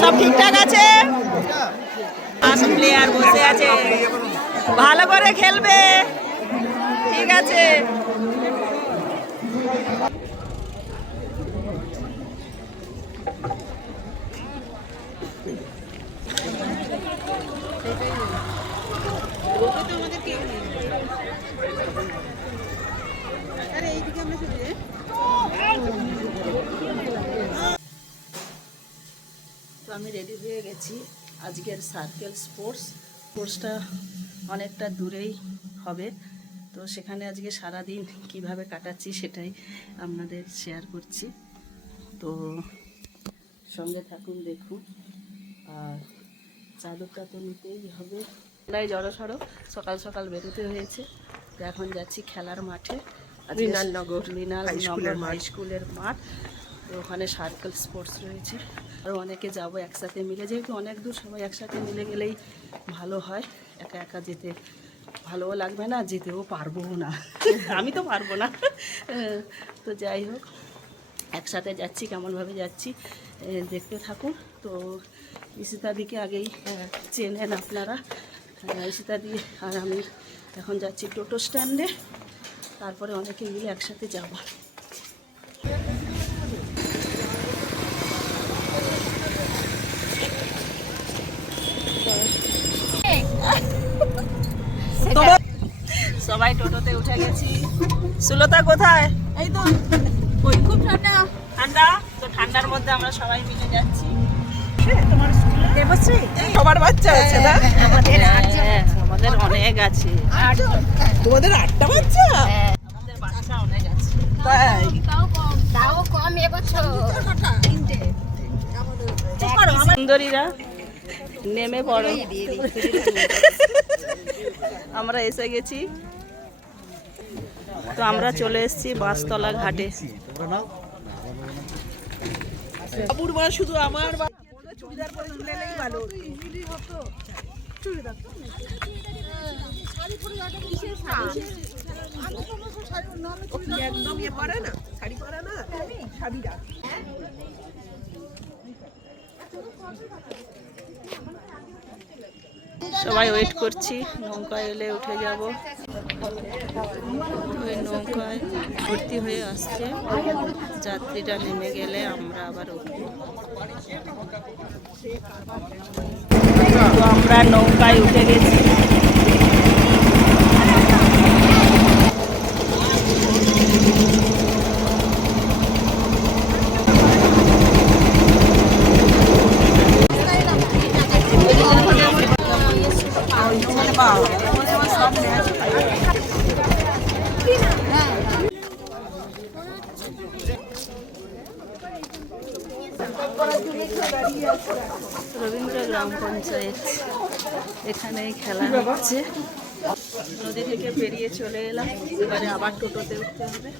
সব ঠিকঠাক আছে। প্লেয়ার বসে আছে, ভালো করে খেলবে, ঠিক আছে। তো আমি রেডি হয়ে গেছি। আজকের সার্কেল স্পোর্টসটা অনেকটা দূরেই হবে, তো সেখানে আজকে সারাদিন কিভাবে কাটাচ্ছি সেটাই আপনাদের শেয়ার করছি। তো সঙ্গে থাকুন, দেখুন। আর চাদরটা তো নিতেই হবে, প্রায় জড়সড়ো সকাল সকাল বেরোতে হয়েছে। তো এখন যাচ্ছি খেলার মাঠে, মৃণালনগর হাই স্কুলের মাঠ। তো ওখানে সার্কেল স্পোর্টস রয়েছে, আরও অনেকে যাবো একসাথে মিলে, যেহেতু অনেক দূর, সবাই একসাথে মিলে গেলেই ভালো হয়। একা একা যেতে ভালোও লাগবে না, যেতেও পারবো না। আমি তো পারবো না। তো যাই হোক, একসাথে যাচ্ছি, কেমনভাবে যাচ্ছি দেখতে থাকুন। তো ইশিতাদিকে আগেই চেনেন আপনারা। ইশিতাদি আর আমি এখন যাচ্ছি টোটো স্ট্যান্ডে, তারপরে অনেকে মিলে একসাথে যাব। সবাই টোটোতে উঠে গেছি। সুলতা কোথায়? এই তো, খুব ঠান্ডা ঠান্ডা। তো ঠান্ডার মধ্যে আমরা সবাই মিলে যাচ্ছি। তোমার দেবশ্রী সবার বাচ্চা আছে না? আমাদের অনেক আছে। তোমাদের 8টা বাচ্চা? আমাদের বাচ্চা অনেক আছে। তাই তাও কম এবছর 3টে। সুন্দরীরা নেমে পড়ো। আমরা এসে গেছি। তো আমরা চলে এসেছি বাঁশতলা ঘাটে। শুধু আমার চুড়িদার পরে নিলেই ভালো। একদম ইয়ে পরে না, শাড়ি পরে না, শাড়িটা। সবাই ওয়েট করছি, নৌকায় এলে উঠে যাব। ওই নৌকায় ভর্তি হয়ে আসছে, যাত্রীরা নেমে গেলে আমরা আবার উঠব। তো আমরা নৌকায় উঠে গেছি। রবীন্দ্র গ্রাম পঞ্চায়েত, এখানেই খেলা হচ্ছে। নদী থেকে পেরিয়ে চলে এলাম, এবারে আবার টোটোতে উঠতে হবে।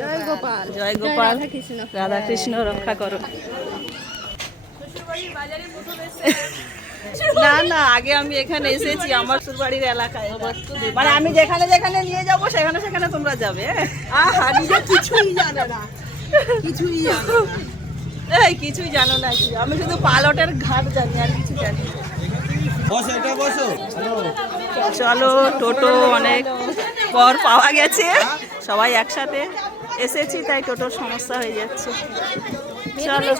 জয় গোপাল, জয় গোপাল, রাধা কৃষ্ণ রক্ষা করো। না না, আগে আমি এখানে এসেছি, আমার শ্বশুরবাড়ির এলাকায়। মানে আমি যেখানে যেখানে নিয়ে যাবো সেখানে সেখানে তোমরা যাবে। আহা, নিজে কিছুই জানো না, কিছুই জানো না। এই কিছুই জানো না কি? আমি শুধু পালটের ঘাট জানি, আর কিছু জানি না। চলো, টোটো অনেক পর পাওয়া গেছে, সবাই একসাথে এসেছি, তাই টোটোর সমস্যা হয়ে যাচ্ছে। চলো,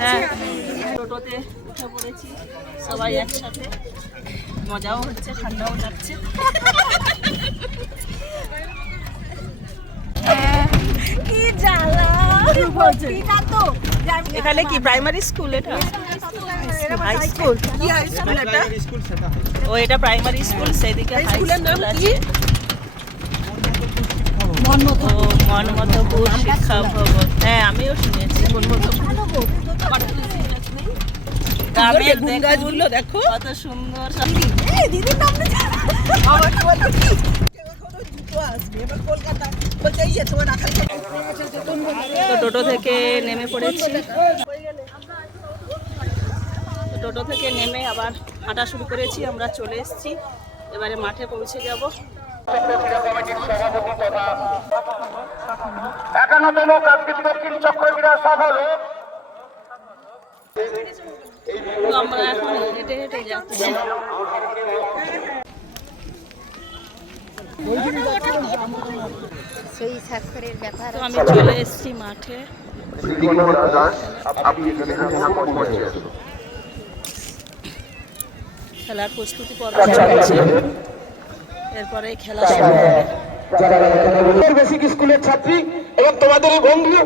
হ্যাঁ, টোটোতে উঠে পড়েছি সবাই একসাথে, মজাও হচ্ছে, ঠান্ডাও লাগছে। কি জ্বালা! এখানে কি প্রাইমারি স্কুল? এটা হাই স্কুল। কি হাই স্কুল এটা? ও, এটা প্রাইমারি স্কুল, সেদিকে হাই স্কুলের নাম কি? মনমতপুর শিক্ষা ভবন। হ্যাঁ, আমিও শুনেছি মনমতপুর। গ্রামের গাছগুলো দেখো কত সুন্দর। দিদির নাম তো টোটো থেকে নেমে পড়েছি। টোটো থেকে নেমে আবার হাঁটা শুরু করেছি। আমরা চলে এসেছি, এবারে মাঠে পৌঁছে যাব। কমিটির সভাপতি তথা 51তম প্রাকৃতিক দক্ষিণ চক্র ক্রীড়া সফল আমরা এখন হেঁটে হেঁটে যাচ্ছি। সেই স্বাক্ষরের ব্যাপার তো আমি চলে এসেছি মাঠে। খেলার প্রস্তুতি পর্ব চলছে, এরপরে খেলা শুরু হবে। বেসিক স্কুলের ছাত্রী এবং তোমাদের এই বন্ধু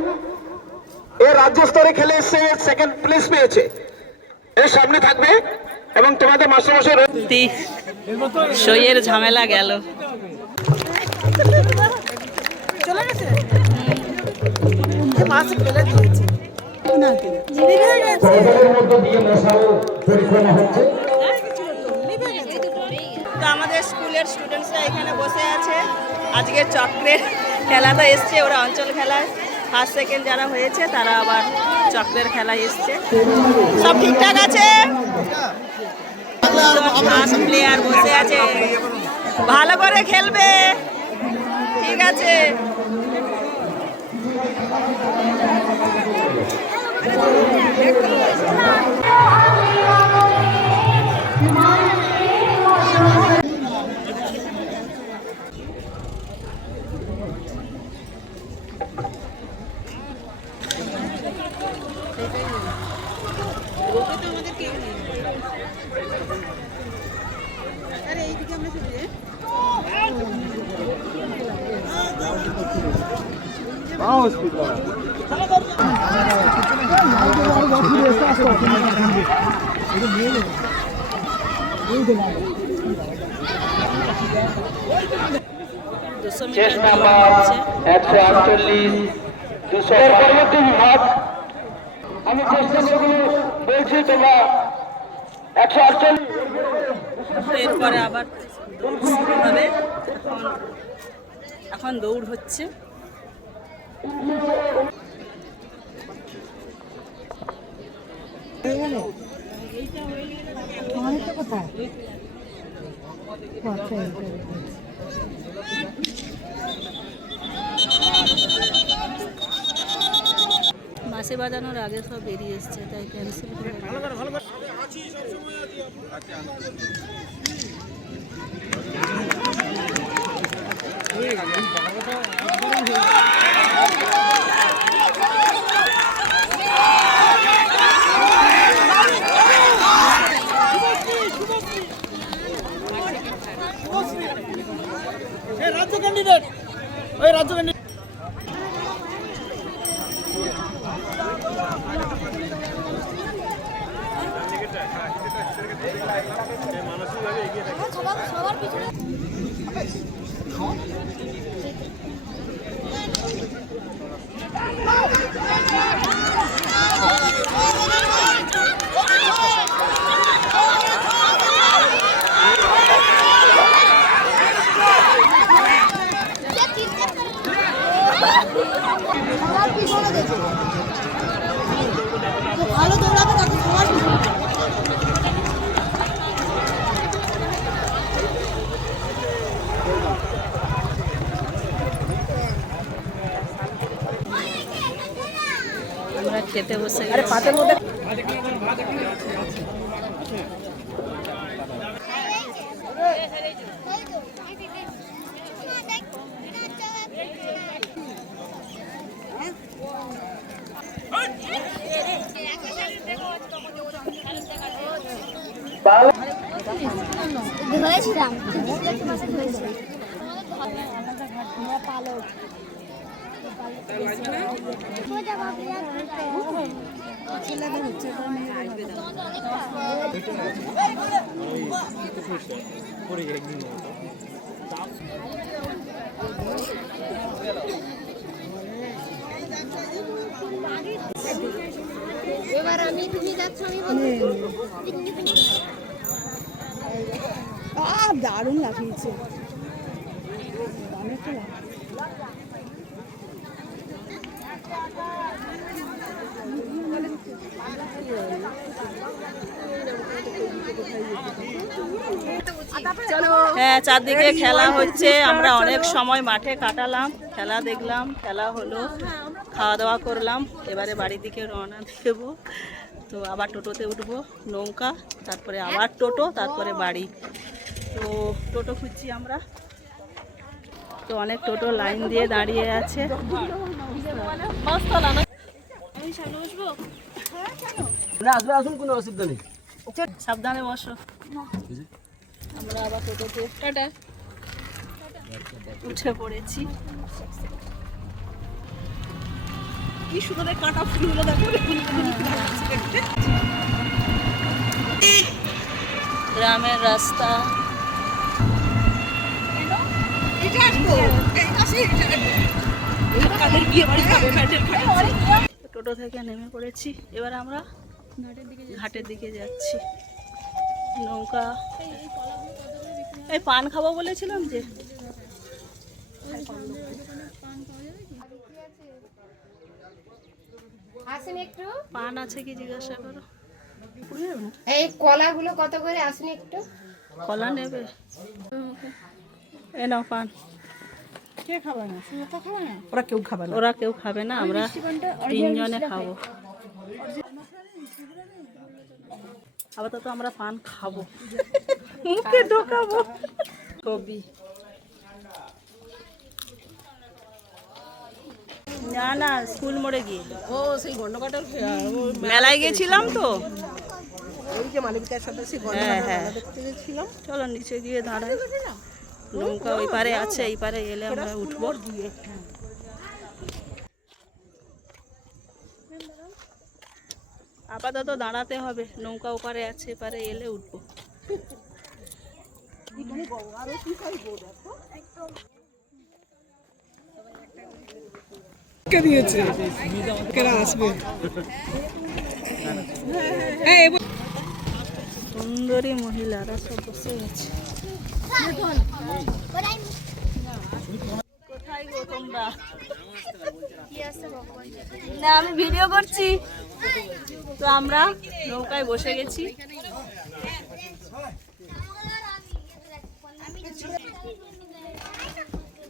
এ রাজ্য স্তরে খেলে এসে সেকেন্ড প্লেস পেয়েছে, এর সামনে থাকবে এবং তোমাদের মাস্টারমশাই সইয়ের ঝামেলা গেল। তো আমাদের স্কুলের স্টুডেন্টসরা এখানে বসে আছে। আজকের চক্রের খেলাটা এসছে, ওরা অঞ্চল খেলায় ফার্স্ট সেকেন্ড যারা হয়েছে তারা আবার চক্রের খেলায় এসছে। সব ঠিকঠাক আছে, ফার্স্ট প্লেয়ার বসে আছে, ভালো করে খেলবে, ঠিক আছে। চেস নাম্বার 148 200 পরবর্তী বিভাগ। আমি চেষ্টা করব, বলছি তোমরা 148। এরপরে আবার শুরু হবে। এখন দৌড় হচ্ছে। বাঁশি বাজানোর আগে সব বেরিয়ে এসছে, তাই ক্যান্সেল করে। রাজ্য ক্যান্ডিডেট, ওই রাজ্য ক্যান্ডিডেট। ভালো দৌড়াবে তাকে সবার আমরা খেতে বসে গেছি। ধরেছিলাম এবার আমি তুমি যাচ্ছ আমি দারুণ লাগিয়েছে। হ্যাঁ, চারদিকে খেলা হচ্ছে, আমরা অনেক সময় মাঠে কাটালাম, খেলা দেখলাম, খেলা হলো, খাওয়া দাওয়া করলাম, এবারে বাড়ির দিকে রওনা দেব। তো আবার টোটোতে উঠবো, নৌকা, তারপরে আবার টোটো, তারপরে বাড়ি। তো টোটো খুঁজছি আমরা, তো অনেক টোটো লাইন দিয়ে দাঁড়িয়ে আছে। আসুন, কোনো অসুবিধা নেই। সাবধানে বসো। আমরা আবার টোটোতে উঠে পড়েছি। কি সুন্দর কাটা ফুলগুলো দেখো। গ্রামের রাস্তা, টোটো থেকে নেমে পড়েছি, এবার আমরা ঘাটের দিকে যাচ্ছি। নৌকা, এই পান খাবো বলেছিলাম যে, আসুন একটু। পান আছে কি জিজ্ঞাসা করো। এই কলাগুলো কত করে? আসুন একটু। কলা নেবে? এ নাও পান। ওরা কেউ খাবে না। ওরা কেউ খাবে না, আমরা 3 জনে খাবো। আপাতত আমরা পান খাবো, মুখে ঢোকাবো। ছবি না না, স্কুল মোড়ে গিয়ে। ও সেই গন্ডকাটার মেলায় গেছিলাম তো। ওই যে মালবিকার সাথে সেই হ্যাঁ হ্যাঁ, দেখতে গেছিলাম। চলো নিচে গিয়ে দাঁড়াই। নৌকা ওই পারে আছে, এই পারে এলে আমরা উঠবো। আপাতত দাঁড়াতে হবে, নৌকা ওপারে আছে, এপারে এলে উঠবো। কে দিয়েছে? কেরা আসবে? সুন্দরী মহিলারা সব বসে আছে। কোথায় গো তোমরা? না, আমি ভিডিও করছি। তো আমরা নৌকায় বসে গেছি।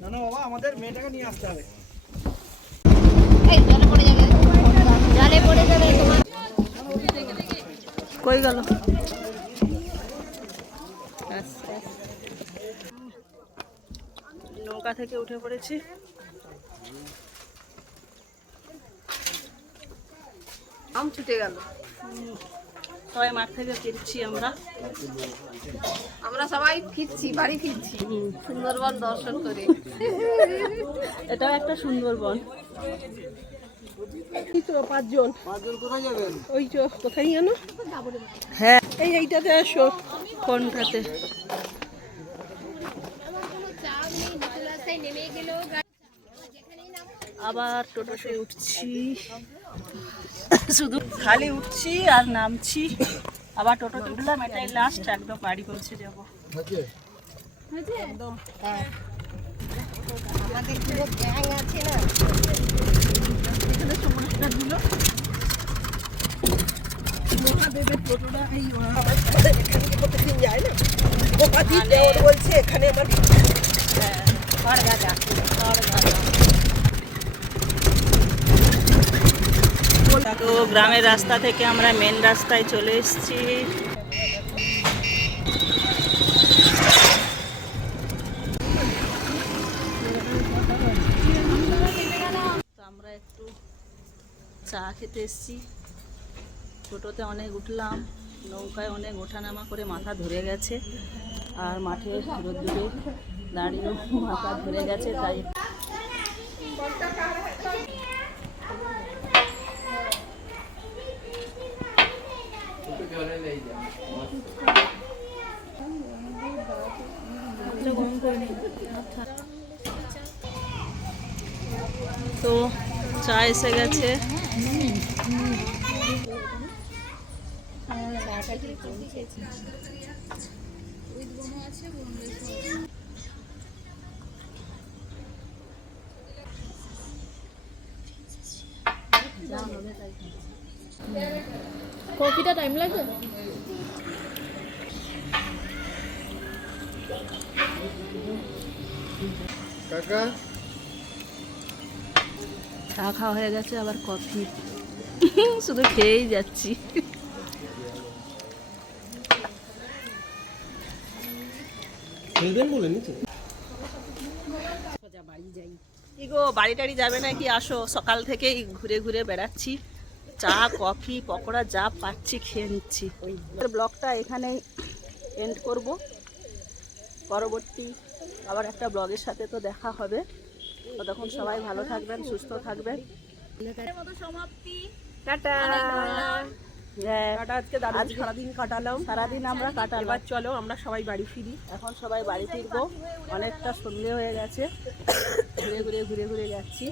না না বাবা, আমাদের মেয়েটাকে নিয়ে আসতে হবে। এই জলে পড়ে যাবে, জলে পড়ে যাবে তোমার। কই গেল? নৌকা থেকে উঠে পড়েছি। আম ছুটে গেল। সবাই মাঠ থেকে ফিরছি আমরা। আমরা সবাই ফিরছি, বাড়ি ফিরছি সুন্দরবন দর্শন করে। এটাও একটা সুন্দরবন। এই তো 5 জন। কোথায় যাবেন? ওই তো কোথায় জানো? হ্যাঁ, এইটাতে আসো। কোনটাতে? আবার টোটোতে উঠছি, শুধু খালি উঠছি আর নামছি। আবার টোটোতে উঠলাম, এটাই লাস্ট, একদম বাড়ি পৌঁছে যাবো। আমাদের পুরো গ্যাং আছে না। মহাদেবের টোটোটা এই প্রত্যেকদিন যায় না, বলছে এখানে আমার তো গ্রামের রাস্তা থেকে আমরা মেন রাস্তায় চলে এসেছি। তো আমরা একটু চা খেতে এসেছি। টোটোতে অনেক উঠলাম, নৌকায় অনেক ওঠানামা করে মাথা ধরে গেছে, আর মাঠে রোদ্দুরে দাঁড়িয়েও মাথা ধরে গেছে, তাই তো চা এসে গেছে। কফিটা টাইম লাগবে? কাকা চা খাওয়া হয়ে গেছে, আবার কফি শুধু খেয়েই যাচ্ছি। খেলবেন বলে নিচে কি গো, বাড়ি টাড়ি যাবে নাকি? আসো, সকাল থেকেই ঘুরে ঘুরে বেড়াচ্ছি, চা কফি পকোড়া যা পাচ্ছি খেয়ে নিচ্ছি। ব্লগটা এখানেই এন্ড করব, পরবর্তী আবার একটা ব্লগের সাথে তো দেখা হবে। ততক্ষণ সবাই ভালো থাকবেন, সুস্থ থাকবেন। টাটা। হ্যাঁ, আজকে দারুণ সারাদিন কাটালাম। সারাদিন আমরা কাটালাম। এবার চলো আমরা সবাই বাড়ি ফিরি। এখন সবাই বাড়ি ফিরবো, অনেকটা সন্ধে হয়ে গেছে, ঘুরে ঘুরে যাচ্ছি।